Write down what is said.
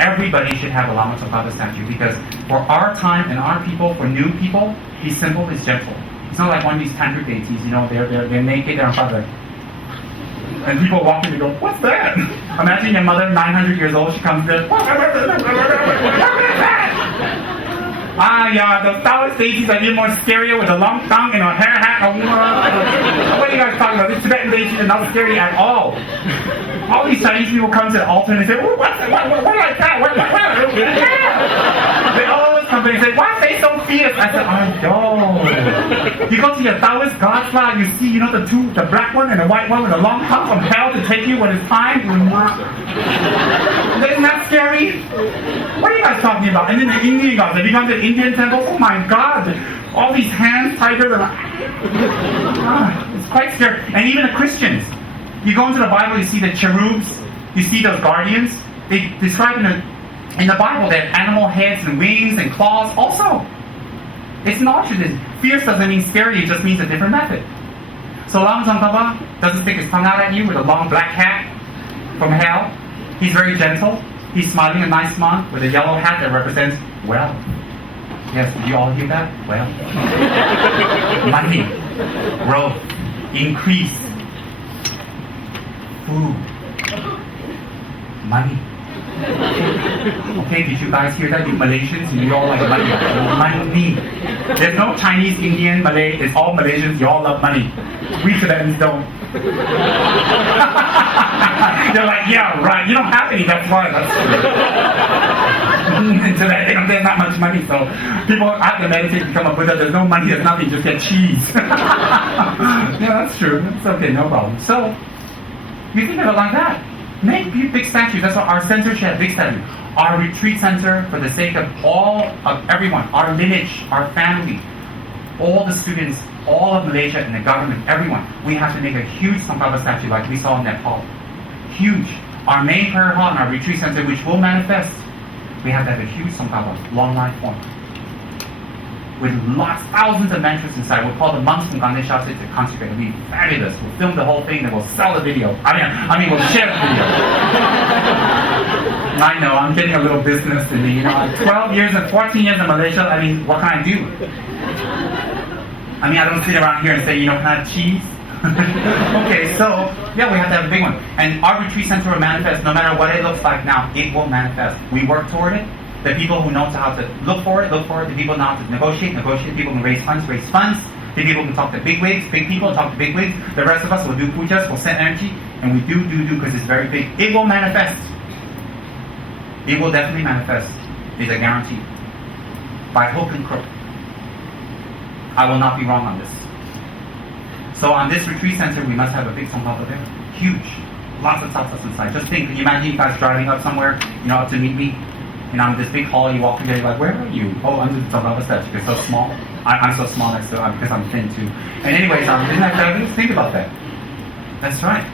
everybody should have a Lama Tsongkhapa statue, because for our time and our people, for new people, he's simple, he's gentle. It's not like one of these tantric deities, they're naked, they're on fire. And people walk in and go, what's that? Imagine your mother, 900 years old, she comes in, what is that? Yeah, those Taoist deities are even more scarier with a long tongue and a hair hat. What are you guys talking about? These Tibetan deities are not scary at all. All these Chinese people come to the altar and they say, oh, what's that? What like that? What? They always come and say, why are they so fierce? I said, no. You go to your Taoist gods, you see, the black one and the white one with a long tongue from hell to take you when it's time. Isn't that scary? What are you guys talking about? And then the Indian gods, have you gone to the Indian temples? Oh my God, all these hands, tigers, and it's quite scary. And even the Christians, you go into the Bible, you see the cherubs, you see those guardians. They describe in the Bible they have animal heads and wings and claws also. It's not tradition. Fierce doesn't mean scary, it just means a different method. So Lama Tsongkhapa doesn't stick his tongue out at you with a long black hat from hell. He's very gentle. He's smiling a nice smile with a yellow hat that represents wealth. Yes, did you all hear that? Wealth. Money, growth, increase, food, money. Okay, did you guys hear that? You Malaysians, you all like money. Money. There's no Chinese, Indian, Malay. It's all Malaysians. You all love money. We Tibetans don't. They're like, yeah, right. You don't have any. That's why. That's true. In Tibet, there's not much money, so people have to meditate, become a Buddha. There's no money. There's nothing. Just get cheese. Yeah, that's true. It's okay. No problem. So you think of it like that. Make big statues. That's what our center should have, big statue. Our retreat center, for the sake of everyone, our lineage, our family, all the students, all of Malaysia and the government, everyone, we have to make a huge Tsongkhapa statue like we saw in Nepal. Huge. Our main prayer hall and our retreat center, which will manifest, we have to have a huge Tsongkhapa, long life form. With lots, thousands of mantras inside. We'll call the monks from Ganesha to consecrate. It'll be fabulous. We'll film the whole thing and we'll sell the video. I mean, we'll share the video. I know, I'm getting a little business in me. 12 years and 14 years in Malaysia, what can I do? I don't sit around here and say, can I have cheese? Okay, so, yeah, we have to have a big one. And our retreat center will manifest no matter what it looks like now. It will manifest. We work toward it. The people who know how to look for it. The people know how to negotiate. The people can raise funds. The people can talk to big wigs, big people, talk to big wigs. The rest of us will do pujas, we'll send energy, and we do, because it's very big. It will manifest. It will definitely manifest. It's a guarantee. By hook and crook. I will not be wrong on this. So on this retreat center, we must have a big Tsongkhapa there. Huge. Lots of tatas inside. Just think, can you imagine you guys driving up somewhere, up to meet me? This big hall, you walk in there, you're like, where are you? Oh, under the Tsongkhapa statue. It's so small. I'm so small next to it because I'm thin too. And anyways, isn't that fabulous? Think about that. That's right.